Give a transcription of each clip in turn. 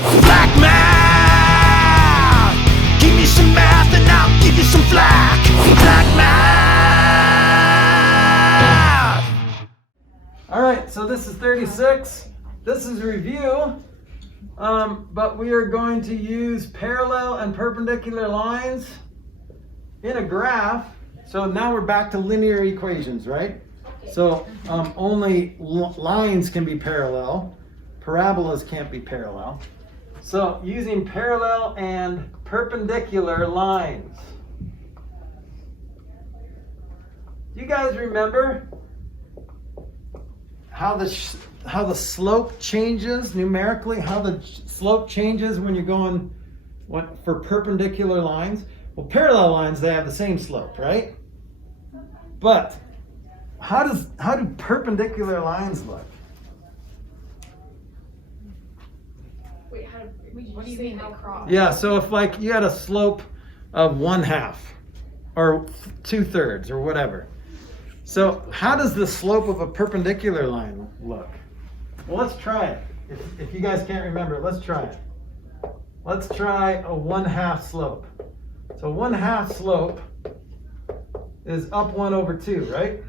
Flack math! Give me some math and I'll give you some flack. Flack math! Alright, so this is 36. This is a review, but we are going to use parallel and perpendicular lines in a graph. So now we're back to linear equations, right? So only lines can be parallel. Parabolas can't be parallel. So using parallel and perpendicular lines. Do you guys remember how the slope changes numerically? How the slope changes when you're going for perpendicular lines? Well, parallel lines, they have the same slope, right? But how do perpendicular lines look? Wait, what do you mean they cross? Yeah, so if like you had a slope of 1/2 or 2/3 or whatever. So how does the slope of a perpendicular line look? Well, let's try it. If you guys can't remember it, let's try it. Let's try a 1/2 slope. So 1/2 slope is up 1/2, right?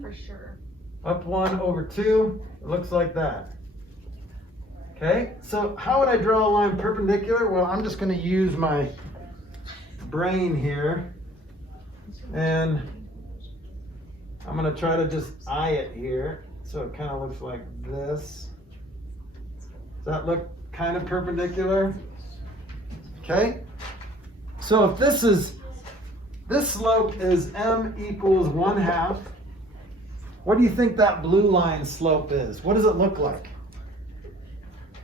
For sure. Up 1/2, it looks like that. Okay, so how would I draw a line perpendicular? Well, I'm just going to use my brain here, and I'm going to try to just eye it here, so it kind of looks like this. Does that look kind of perpendicular? Okay, so if this slope is m equals 1/2, what do you think that blue line slope is? What does it look like?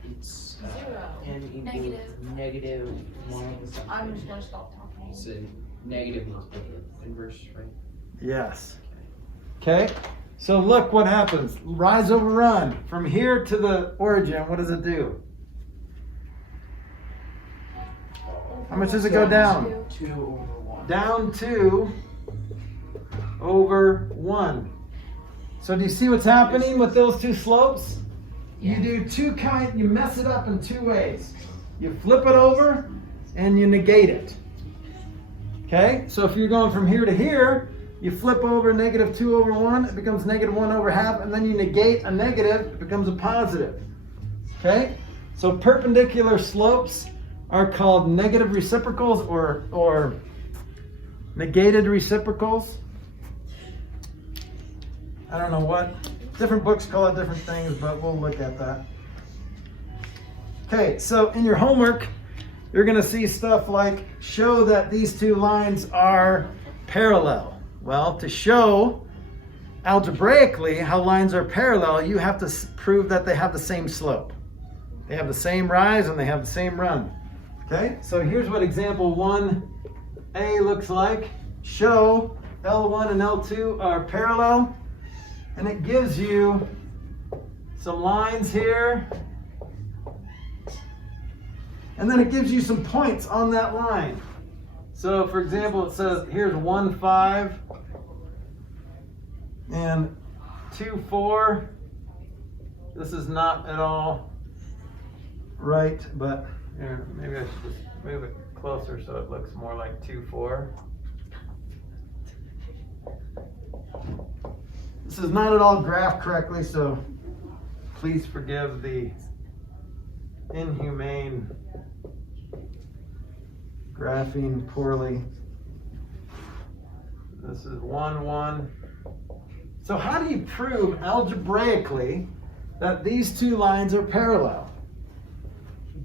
It's Zero. n equals negative 1. I'm just gonna stop talking. It's a negative inverse, right? Yes. Okay, so look what happens. Rise over run. From here to the origin, what does it do? How much does it go down? 2 over 1. Down 2 over 1. So do you see what's happening with those two slopes? You do you mess it up in two ways. You flip it over and you negate it. Okay, so if you're going from here to here, you flip over -2 over 1, it becomes -1 over half, and then you negate a negative, it becomes a positive. Okay, so perpendicular slopes are called negative reciprocals or negated reciprocals. I don't know what. Different books call it different things, but we'll look at that. Okay, so in your homework, you're going to see stuff like show that these two lines are parallel. Well, to show algebraically how lines are parallel, you have to prove that they have the same slope. They have the same rise and they have the same run. Okay, so here's what example 1a looks like. Show L1 and L2 are parallel. And it gives you some lines here. And then it gives you some points on that line. So for example, it says here's 1, 5 and 2, 4. This is not at all right, but here, maybe I should just move it closer so it looks more like 2, 4. This is not at all graphed correctly, so please forgive the inhumane graphing poorly. This is 1, 1. So how do you prove algebraically that these two lines are parallel?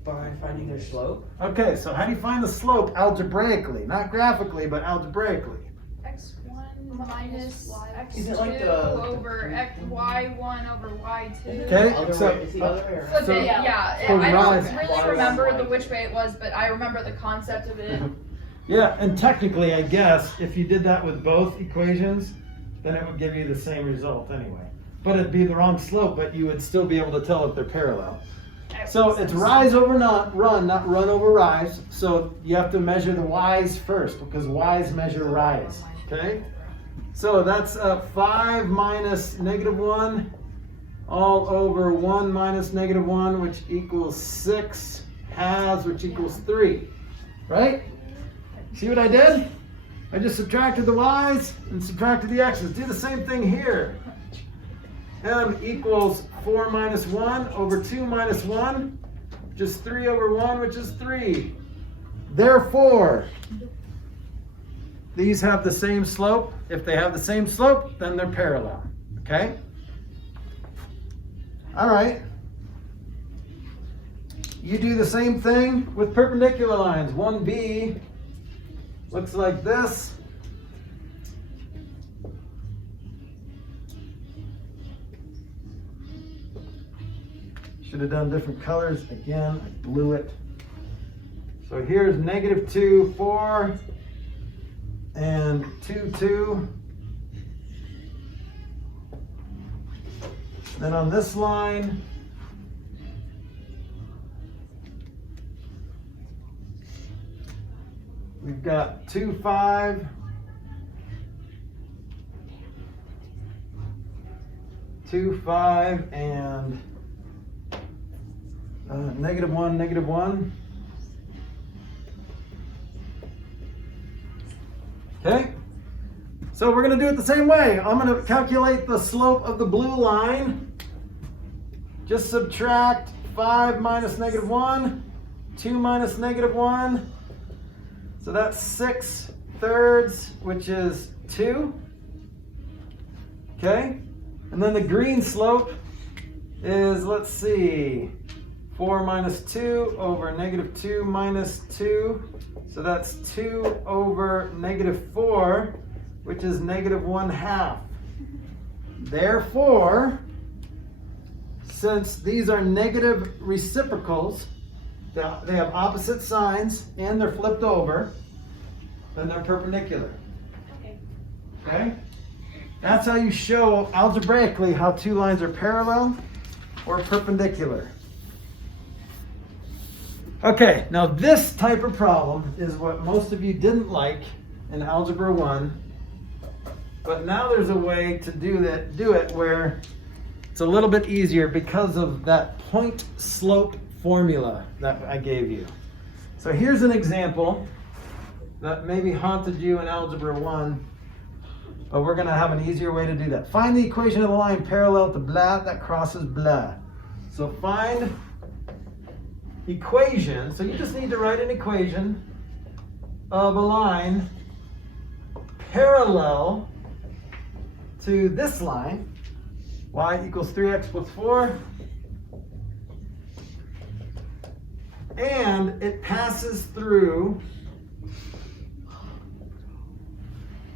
By finding their slope. Okay, so how do you find the slope algebraically? Not graphically, but algebraically. x1 minus x2 Is it like over y1 over y2. Okay, Other so way, is the other way, or- Flip So- it, yeah. so I rise- don't really remember which way it was, but I remember the concept of it. Yeah, and technically, I guess, if you did that with both equations, then it would give you the same result anyway. But it'd be the wrong slope, but you would still be able to tell if they're parallel. So it's rise over run, not run over rise. So you have to measure the y's first, because y's measure rise, okay? So that's 5 minus -1 all over 1 minus negative 1, which equals 6 halves, which equals 3. Right? See what I did? I just subtracted the y's and subtracted the x's. Do the same thing here. M equals 4 minus 1 over 2 minus 1, which is 3 over 1, which is 3. Therefore, these have the same slope. If they have the same slope, then they're parallel. Okay? All right. You do the same thing with perpendicular lines. 1b looks like this. Should have done different colors. Again, I blew it. So here's negative 2, 4, and 2, 2. Then on this line, we've got 2, 5, 2, 5, and negative 1, negative 1. Okay, so we're going to do it the same way. I'm going to calculate the slope of the blue line. Just subtract 5 minus negative 1, 2 minus negative 1. So that's 6/3, which is 2. Okay, and then the green slope is, let's see, 4 minus 2 over negative 2 minus 2. So that's 2 over negative 4, which is negative 1/2. Therefore, since these are negative reciprocals, they have opposite signs and they're flipped over, then they're perpendicular. Okay? That's how you show algebraically how two lines are parallel or perpendicular. Okay, now this type of problem is what most of you didn't like in Algebra 1, but now there's a way to do it where it's a little bit easier because of that point slope formula that I gave you. So here's an example that maybe haunted you in Algebra 1, but we're going to have an easier way to do that. Find the equation of the line parallel to blah that crosses blah. So find equation, so you just need to write an equation of a line parallel to this line, y equals 3x plus 4, and it passes through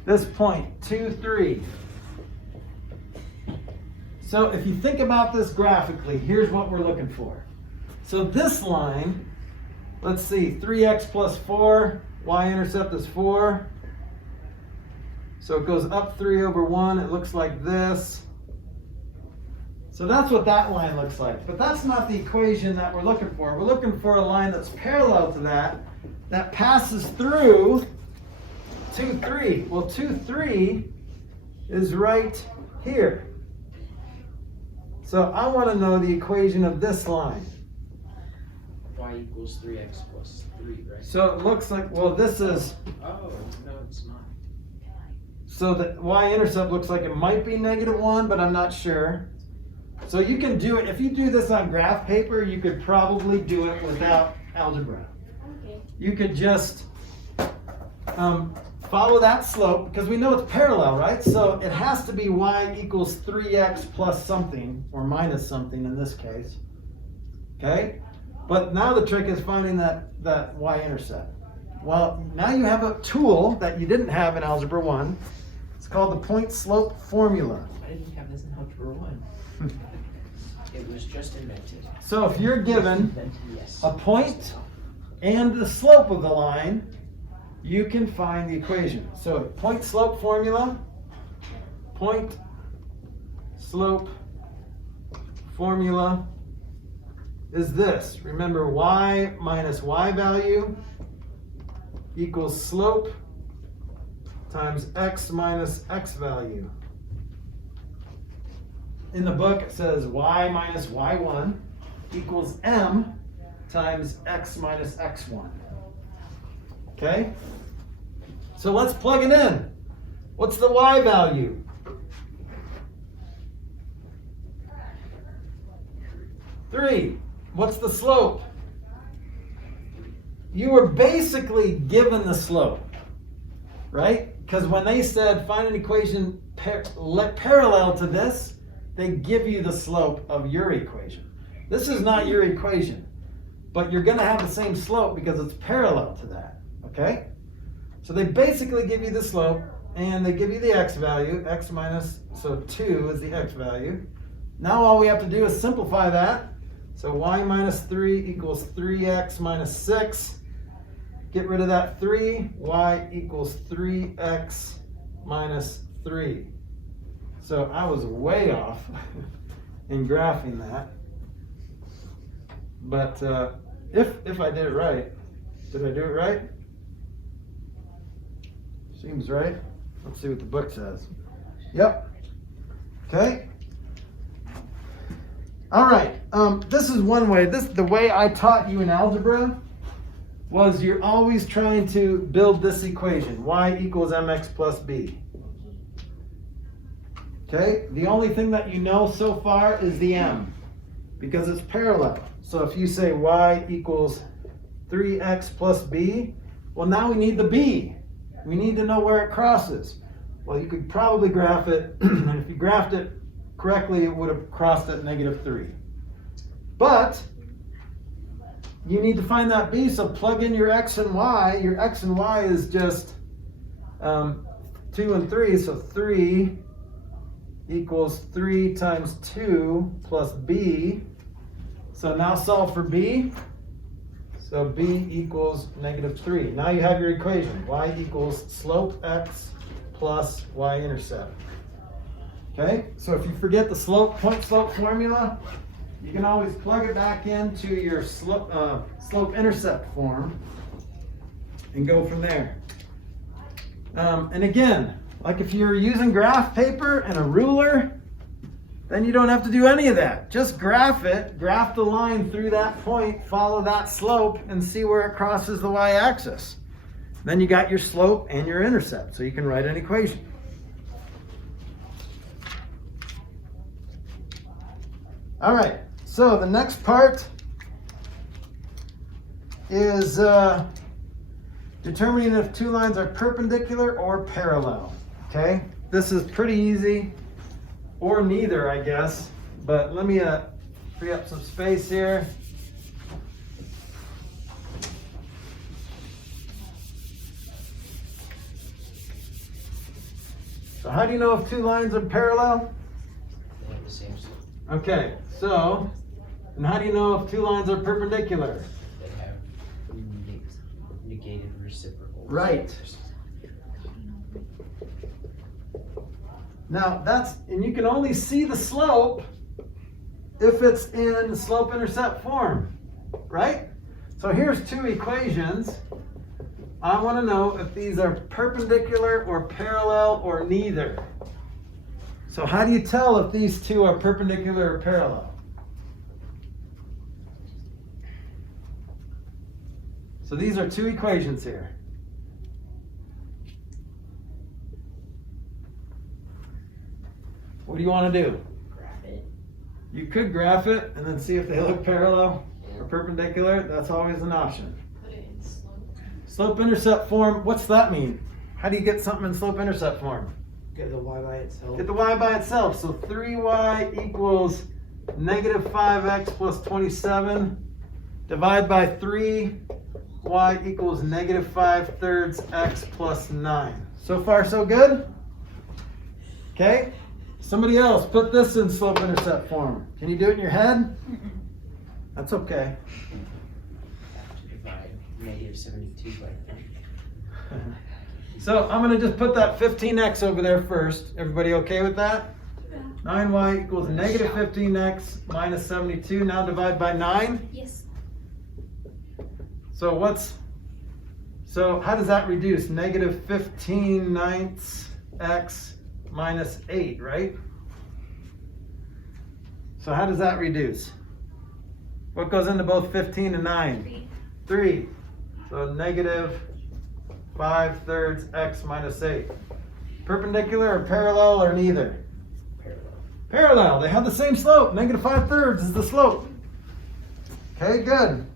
this point, 2, 3. So if you think about this graphically, here's what we're looking for. So this line, let's see, 3x plus 4, y-intercept is 4. So it goes up 3 over 1, it looks like this. So that's what that line looks like. But that's not the equation that we're looking for. We're looking for a line that's parallel to that passes through 2, 3. Well, 2, 3 is right here. So I want to know the equation of this line. Y equals 3x plus 3, right? So it looks like, well, this is, Oh, no, it's not. so the y-intercept looks like it might be -1, but I'm not sure. So you can do it, if you do this on graph paper, you could probably do it without algebra. Okay. You could just follow that slope, because we know it's parallel, right? So it has to be y equals 3x plus something, or minus something in this case. Okay? But now the trick is finding that y-intercept. Well, now you have a tool that you didn't have in Algebra 1. It's called the point slope formula. I didn't have this in Algebra 1. It was just invented. So if you're given Yes. a point and the slope of the line, you can find the equation. So point slope formula, point slope formula is this. Remember, y minus y value equals slope times x minus x value. in the book it says y minus y1 equals m times x minus x1. Okay? So let's plug it in. What's the y value? 3. What's the slope? You were basically given the slope, right? Because when they said find an equation parallel to this, they give you the slope of your equation. This is not your equation, but you're going to have the same slope because it's parallel to that, okay? So they basically give you the slope, and they give you the x value, x minus, so 2 is the x value. Now all we have to do is simplify that. So y minus 3 equals 3x minus 6. Get rid of that 3, y equals 3x minus 3. So I was way off in graphing that. But if I did it right, did I do it right? Seems right. Let's see what the book says. Yep. Okay. All right. This is one way. The way I taught you in algebra was you're always trying to build this equation, y equals mx plus b. Okay? The only thing that you know so far is the m, because it's parallel. So if you say y equals 3x plus b, well, now we need the b. We need to know where it crosses. Well, you could probably graph it, and if you graphed it correctly, it would have crossed at -3. But you need to find that b, so plug in your x and y. Your x and y is just 2 and 3, so 3 equals 3 times 2 plus b. So now solve for b. So b equals -3. Now you have your equation. Y equals slope x plus y-intercept. Okay, so if you forget the point-slope formula, you can always plug it back into your slope-intercept form and go from there. And again, like if you're using graph paper and a ruler, then you don't have to do any of that. Just graph it, graph the line through that point, follow that slope, and see where it crosses the y-axis. Then you got your slope and your intercept, so you can write an equation. All right, so the next part is determining if two lines are perpendicular or parallel. Okay, this is pretty easy, or neither, I guess. But let me free up some space here. So how do you know if two lines are parallel? They have the same slope. Okay, so, and how do you know if two lines are perpendicular? They have negated reciprocals. Right. Now and you can only see the slope if it's in slope-intercept form, right? So here's two equations. I want to know if these are perpendicular or parallel or neither. So how do you tell if these two are perpendicular or parallel? So these are two equations here. What do you want to do? Graph it. You could graph it and then see if they look parallel or perpendicular. That's always an option. Put it in slope. Slope-intercept form, what's that mean? How do you get something in slope-intercept form? Get the y by itself. Get the y by itself. So 3y equals -5x plus 27. Divide by 3. Y equals -5/3 x plus 9. So far, so good? Okay. Somebody else, put this in slope-intercept form. Can you do it in your head? That's okay. Have to divide -72 by 3. So I'm going to just put that 15x over there first. Everybody okay with that? 9y equals -15x minus 72. Now divide by 9. Yes. So how does that reduce? -15 ninths x minus 8, right? So how does that reduce? What goes into both 15 and 9? 3. So negative 5/3 x minus 8. Perpendicular or parallel or neither? Parallel. Parallel. They have the same slope. Negative 5/3 is the slope. Okay, good.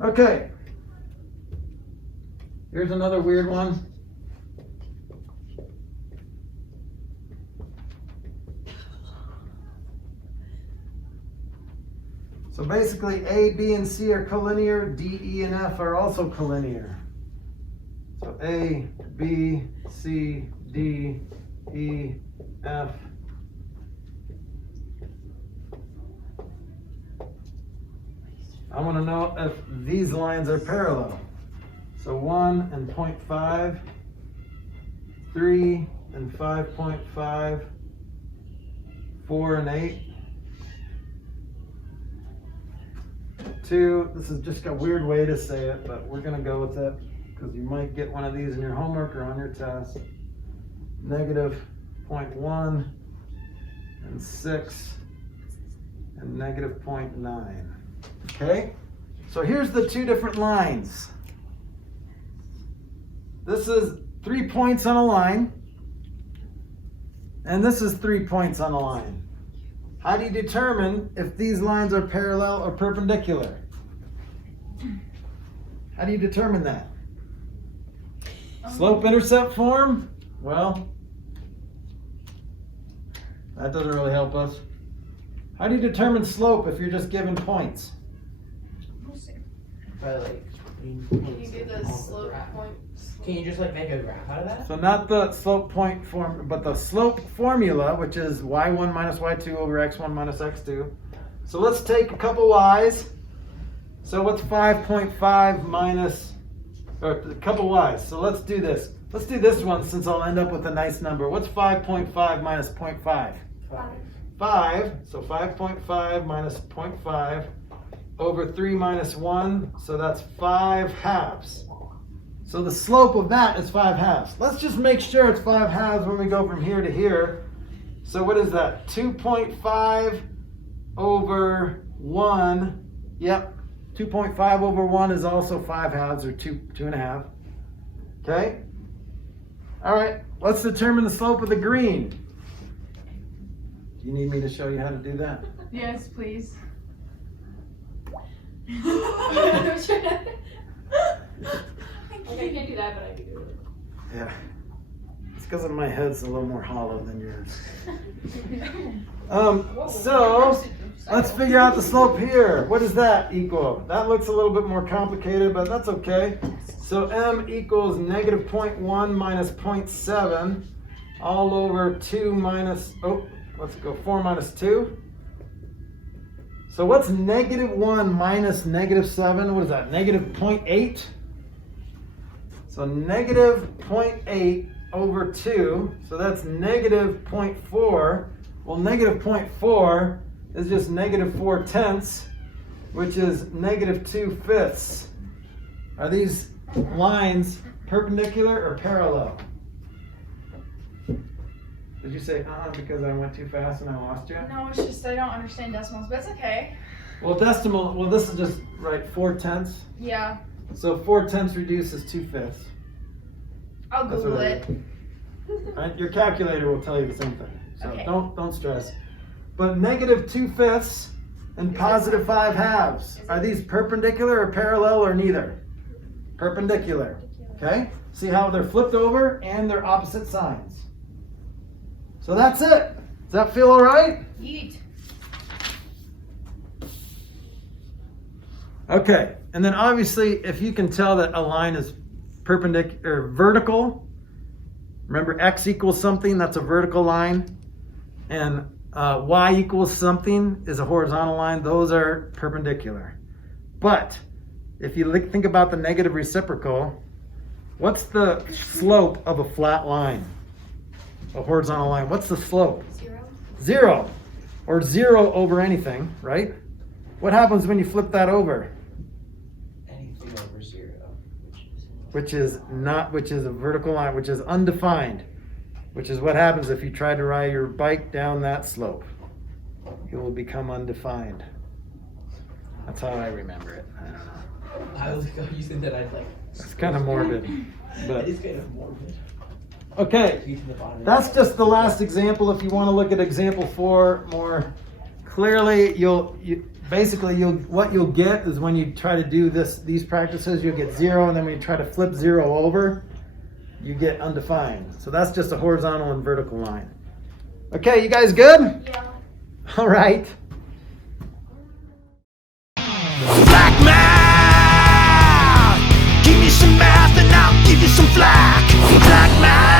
Okay. Here's another weird one. So basically A, B, and C are collinear, D, E, and F are also collinear. So A, B, C, D, E, F. I want to know if these lines are parallel. So 1 and 0.5, 3 and 5.5, 4 and 8. 2, this is just a weird way to say it, but we're going to go with it because you might get one of these in your homework or on your test. Negative 0.1 and 6 and negative 0.9. Okay, so here's the two different lines. This is 3 points on a line, and this is 3 points on a line. How do you determine if these lines are parallel or perpendicular? How do you determine that? Slope-intercept form? Well, that doesn't really help us. How do you determine slope if you're just given points? Probably like. Can you do the slope points? Can you just like make a graph out of that? So not the slope point form, but the slope formula, which is y1 minus y2 over x1 minus x2. So let's take a couple y's. So what's 5.5 minus, or a couple y's. So let's do this. Let's do this one since I'll end up with a nice number. What's 5.5 minus 0.5? 5. 5. So 5.5 minus 0.5 over 3 minus 1. So that's 5 halves. So the slope of that is 5 halves. Let's just make sure it's 5 halves when we go from here to here. So what is that? 2.5 over 1. Yep. 2.5 over 1 is also 5 halves, or 2.5. Okay? All right. Let's determine the slope of the green. Do you need me to show you how to do that? Yes, please. Okay, I can't do that, but I can do it. Yeah. It's because my head's a little more hollow than yours. So let's figure out the slope here. What does that equal? That looks a little bit more complicated, but that's okay. So m equals negative 0.1 minus 0.7 all over 2 minus, let's go 4 minus 2. So what's negative 1 minus negative 7? What is that? Negative 0.8? So negative 0.8 over 2. So that's negative 0.4. Well, negative 0.4 is just negative 4/10, which is negative 2/5. Are these lines perpendicular or parallel? Did you say because I went too fast and I lost you? No, it's just I don't understand decimals, but it's okay. Well, decimal, this is just, right, 4/10. Yeah, So 4/10 reduces 2/5. I'll That's Google what I it. Right? Your calculator will tell you the same thing. So Okay. don't stress. But negative 2/5 and positive 5 halves. Are these perpendicular or parallel or neither? Perpendicular. Okay? See how they're flipped over and they're opposite signs. So that's it. Does that feel all right? Yeet. Okay. And then obviously, if you can tell that a line is perpendicular or vertical, remember x equals something, that's a vertical line, and y equals something is a horizontal line, those are perpendicular. But if you think about the negative reciprocal, what's the slope of a flat line? A horizontal line, what's the slope? 0. 0, or 0 over anything, right? What happens when you flip that over? Anything over 0, which is which is a vertical line, which is undefined, which is what happens if you try to ride your bike down that slope. It will become undefined. That's how I remember it. I don't know. I was using that. I'd like. It's kind of morbid, but It is kind of morbid. okay. Reaching the bottom. That's just the last example. If you want to look at example 4 more clearly, what you'll get is when you try to do these practices, you'll get 0, and then when you try to flip 0 over, you get undefined. So that's just a horizontal and vertical line. Okay, you guys good? Yeah. All right. Black math, give me some math and I'll give you some flack. Black math.